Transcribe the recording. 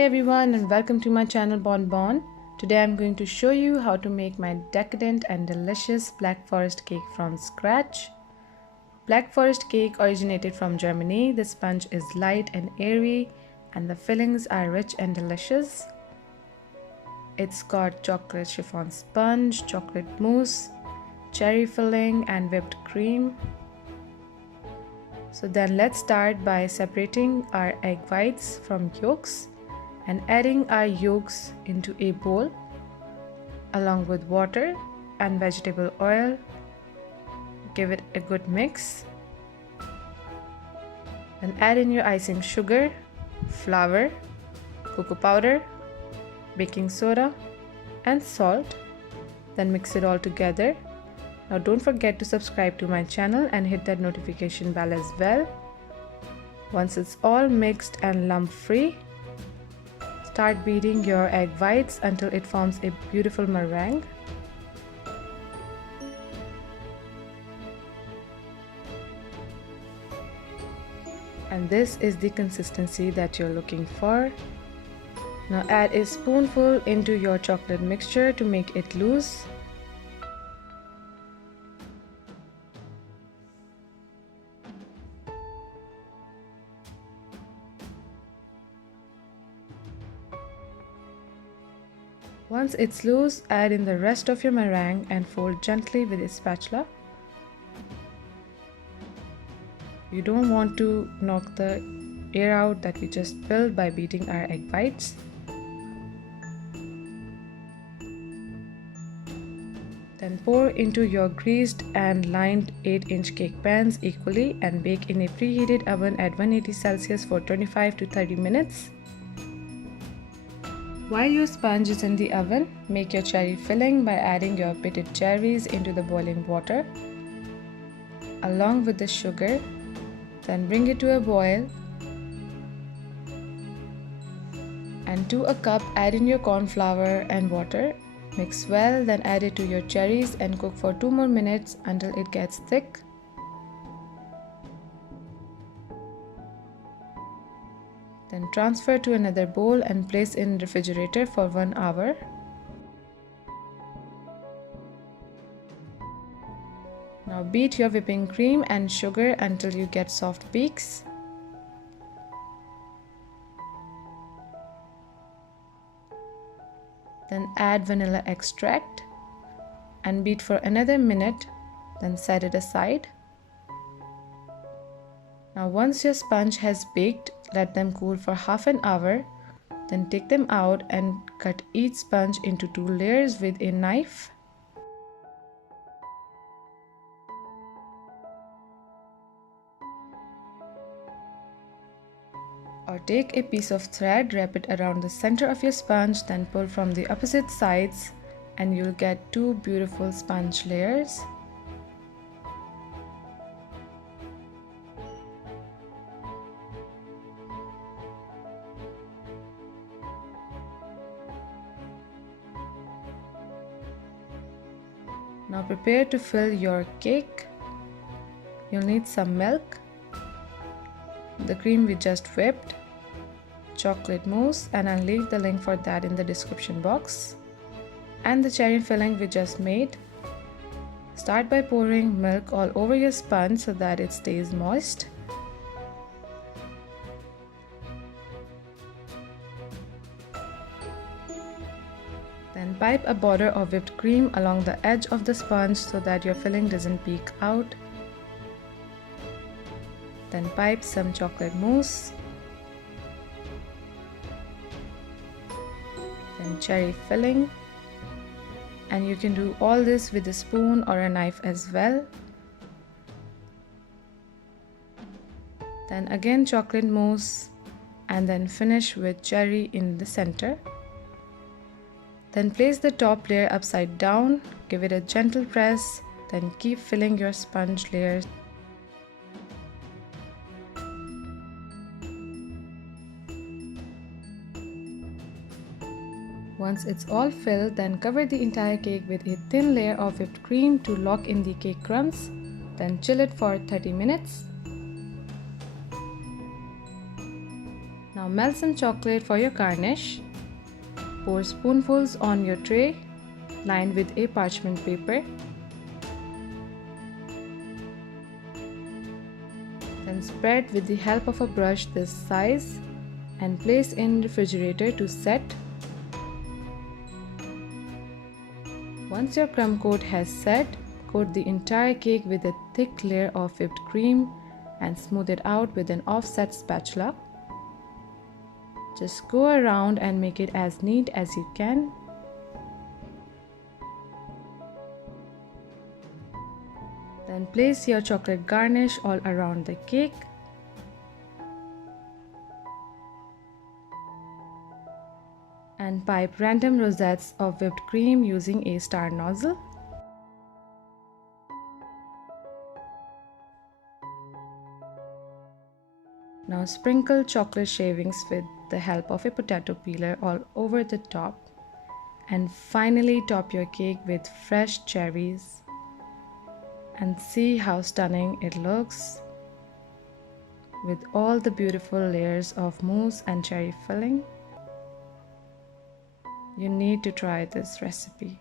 Hi everyone and welcome to my channel Bon. Today I'm going to show you how to make my decadent and delicious Black Forest cake from scratch. Black Forest cake originated from Germany. The sponge is light and airy and the fillings are rich and delicious. It's got chocolate chiffon sponge, chocolate mousse, cherry filling and whipped cream. So then let's start by separating our egg whites from yolks and adding our yolks into a bowl along with water and vegetable oil. Give it a good mix. Then add in your icing sugar, flour, cocoa powder, baking soda and salt. Then mix it all together. Now don't forget to subscribe to my channel and hit that notification bell as well. Once it's all mixed and lump free, start beating your egg whites until it forms a beautiful meringue. And this is the consistency that you're looking for. Now add a spoonful into your chocolate mixture to make it loose. Once it's loose, add in the rest of your meringue and fold gently with a spatula. You don't want to knock the air out that we just filled by beating our egg whites. Then pour into your greased and lined 8-inch cake pans equally and bake in a preheated oven at 180 Celsius for 25 to 30 minutes. While your sponge is in the oven, make your cherry filling by adding your pitted cherries into the boiling water along with the sugar. Then bring it to a boil and to a cup add in your corn flour and water. Mix well, then add it to your cherries and cook for 2 more minutes until it gets thick. Then transfer to another bowl and place in refrigerator for 1 hour. Now beat your whipping cream and sugar until you get soft peaks. Then add vanilla extract and beat for another minute, then set it aside. Now once your sponge has baked, let them cool for half an hour, then take them out and cut each sponge into 2 layers with a knife. Or take a piece of thread, wrap it around the center of your sponge, then pull from the opposite sides and you'll get 2 beautiful sponge layers. Now prepare to fill your cake. You'll need some milk, the cream we just whipped, chocolate mousse, and I'll leave the link for that in the description box, and the cherry filling we just made. Start by pouring milk all over your sponge so that it stays moist. Then pipe a border of whipped cream along the edge of the sponge so that your filling doesn't peek out. Then pipe some chocolate mousse. Then cherry filling. And you can do all this with a spoon or a knife as well. Then again chocolate mousse and then finish with cherry in the center. Then place the top layer upside down, give it a gentle press, then keep filling your sponge layers. Once it's all filled, then cover the entire cake with a thin layer of whipped cream to lock in the cake crumbs, then chill it for 30 minutes. Now melt some chocolate for your garnish. Pour spoonfuls on your tray lined with a parchment paper. Then spread with the help of a brush this size and place in refrigerator to set. Once your crumb coat has set, coat the entire cake with a thick layer of whipped cream and smooth it out with an offset spatula. Just go around and make it as neat as you can. Then place your chocolate garnish all around the cake. And pipe random rosettes of whipped cream using a star nozzle. Now sprinkle chocolate shavings with the help of a potato peeler all over the top. And finally top your cake with fresh cherries. And see how stunning it looks with all the beautiful layers of mousse and cherry filling. You need to try this recipe.